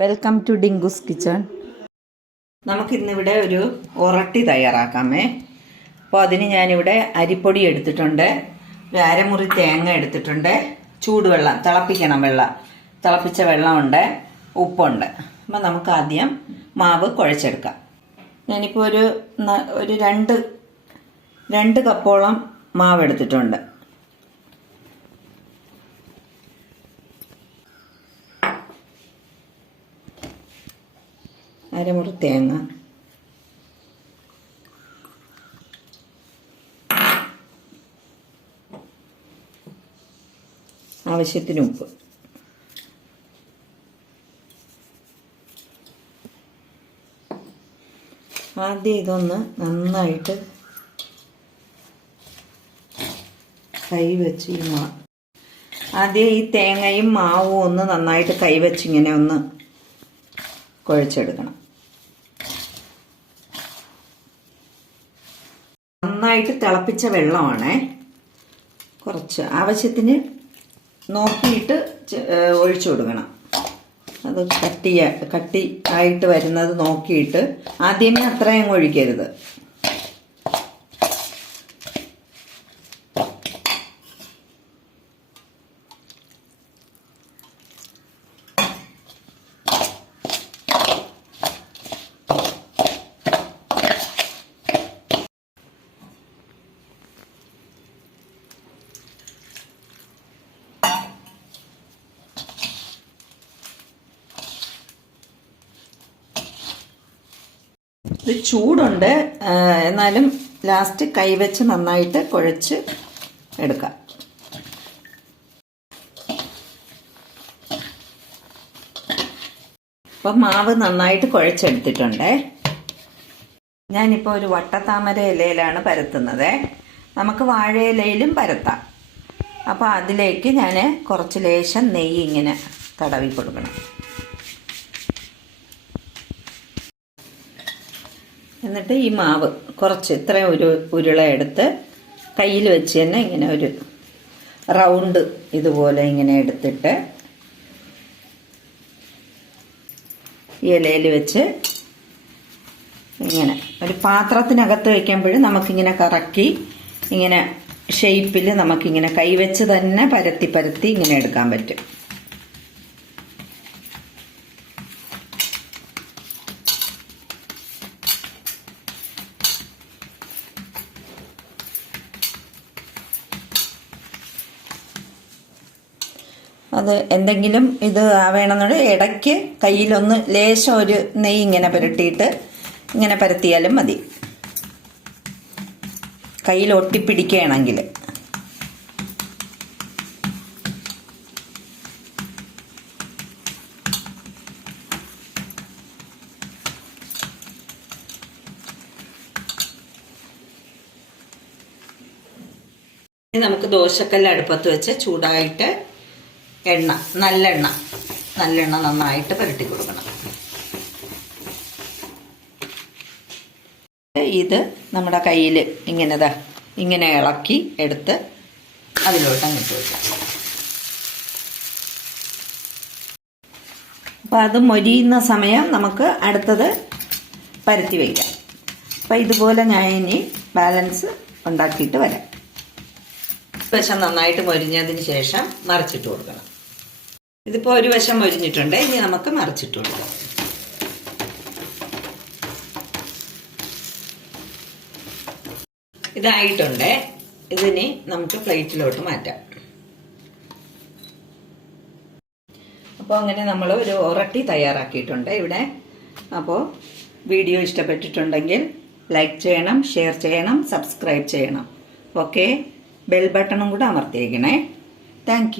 Welcome to ഡിങ്കുസ് kitchen നമുക്കിന്നിവിടെ ഒരു ഉറട്ടി തയ്യാറാക്കാമേ. അപ്പോൾ അതിന് ഞാനിവിടെ അരിപ്പൊടി എടുത്തിട്ടുണ്ട്. ഒരു അരമുറി തേങ്ങ എടുത്തിട്ടുണ്ട്. ചൂടുവെള്ളം തിളപ്പിക്കണം വെള്ളം. തിളപ്പിച്ച വെള്ളമുണ്ട് ഉപ്പുണ്ട്. അപ്പം നമുക്ക് ആദ്യം മാവ് കുഴച്ചെടുക്കാം. ഞാനിപ്പോൾ ഒരു ഒരു രണ്ട് രണ്ട് കപ്പോളം മാവ് എടുത്തിട്ടുണ്ട്. അരമുറി തേങ്ങ. ആവശ്യത്തിന് ഉപ്പ്. ആദ്യം ഇതൊന്ന് നന്നായിട്ട് കൈ വെച്ച് ആദ്യം ഈ തേങ്ങയും മാവും ഒന്ന് നന്നായിട്ട് കൈവച്ച് ഇങ്ങനെ ഒന്ന് കുഴച്ചെടുക്കണം. നന്നായിട്ട് തിളപ്പിച്ച വെള്ളമാണേ. കുറച്ച് ആവശ്യത്തിന് നോക്കിയിട്ട് ഒഴിച്ചു കൊടുക്കണം. അത് കട്ടിയ കട്ടി ആയിട്ട് വരുന്നത് നോക്കിയിട്ട് ആദ്യമേ അത്രയും ഒഴിക്കരുത്. ഇത് ചൂടുണ്ട്. എന്നാലും ലാസ്റ്റ് കൈവച്ച് നന്നായിട്ട് കുഴച്ച് എടുക്കാം. അപ്പം മാവ് നന്നായിട്ട് കുഴച്ചെടുത്തിട്ടുണ്ട്. ഞാനിപ്പോൾ ഒരു വട്ടത്താമര ഇലയിലാണ് പരത്തുന്നത്. നമുക്ക് വാഴയിലയിലും പരത്താം. അപ്പോൾ അതിലേക്ക് ഞാൻ കുറച്ച് ലേശം നെയ്യ് ഇങ്ങനെ തടവി കൊടുക്കണം. എന്നിട്ട് ഈ മാവ് കുറച്ച് ഇത്രയും ഒരു ഉരുള എടുത്ത് കയ്യിൽ വെച്ച് തന്നെ ഇങ്ങനെ ഒരു റൗണ്ട് ഇതുപോലെ ഇങ്ങനെ എടുത്തിട്ട് ഇലയിൽ വെച്ച് ഇങ്ങനെ ഒരു പാത്രത്തിനകത്ത് വയ്ക്കുമ്പോൾ നമുക്കിങ്ങനെ കറക്കി ഇങ്ങനെ ഷേപ്പിൽ നമുക്കിങ്ങനെ കൈവച്ച് തന്നെ പരത്തി പരത്തി ഇങ്ങനെ എടുക്കാൻ പറ്റും. അത് എന്തെങ്കിലും ഇത് വേണമെന്നുണ്ടെങ്കിൽ ഇടയ്ക്ക് കയ്യിലൊന്ന് ലേശം ഒരു നെയ്യ് ഇങ്ങനെ പുരട്ടിയിട്ട് ഇങ്ങനെ പരത്തിയാലും മതി. കയ്യിൽ ഒട്ടിപ്പിടിക്കുകയാണെങ്കിൽ. നമുക്ക് ദോശക്കല്ല് അടുപ്പത്ത് വെച്ച് ചൂടായിട്ട് എണ്ണ നല്ലെണ്ണ. നല്ലെണ്ണ നന്നായിട്ട് പുരട്ടി കൊടുക്കണം. ഇത് നമ്മുടെ കയ്യിൽ ഇങ്ങനെ ഇങ്ങനെ ഇളക്കി എടുത്ത് അതിലോട്ട് അങ്ങോട്ട് വെക്കാം. അപ്പം അത് മൊരിയുന്ന സമയം നമുക്ക് അടുത്തത് പരത്തി വയ്ക്കാം അപ്പം ഇതുപോലെ ഞാൻ ഇനി ബാലൻസ് ഉണ്ടാക്കിയിട്ട് വരാം. വശം നന്നായിട്ട് മൊരിഞ്ഞതിന് ശേഷം മറിച്ചിട്ട് കൊടുക്കണം. ഇതിപ്പോൾ ഒരു വശം മൊരിഞ്ഞിട്ടുണ്ട്. ഇനി നമുക്ക് മറിച്ചിട്ട് ഇതായിട്ടുണ്ട്. ഇതിനി നമുക്ക് പ്ലേറ്റിലോട്ട് മാറ്റാം. അപ്പോൾ അങ്ങനെ നമ്മൾ ഒരു ഒറട്ടി തയ്യാറാക്കിയിട്ടുണ്ട് ഇവിടെ. അപ്പോൾ വീഡിയോ ഇഷ്ടപ്പെട്ടിട്ടുണ്ടെങ്കിൽ ലൈക്ക് ചെയ്യണം ഷെയർ ചെയ്യണം സബ്സ്ക്രൈബ് ചെയ്യണം. ഓക്കെ? ബെൽ ബട്ടണും കൂടെ അമർത്തിയേക്കണേ. താങ്ക്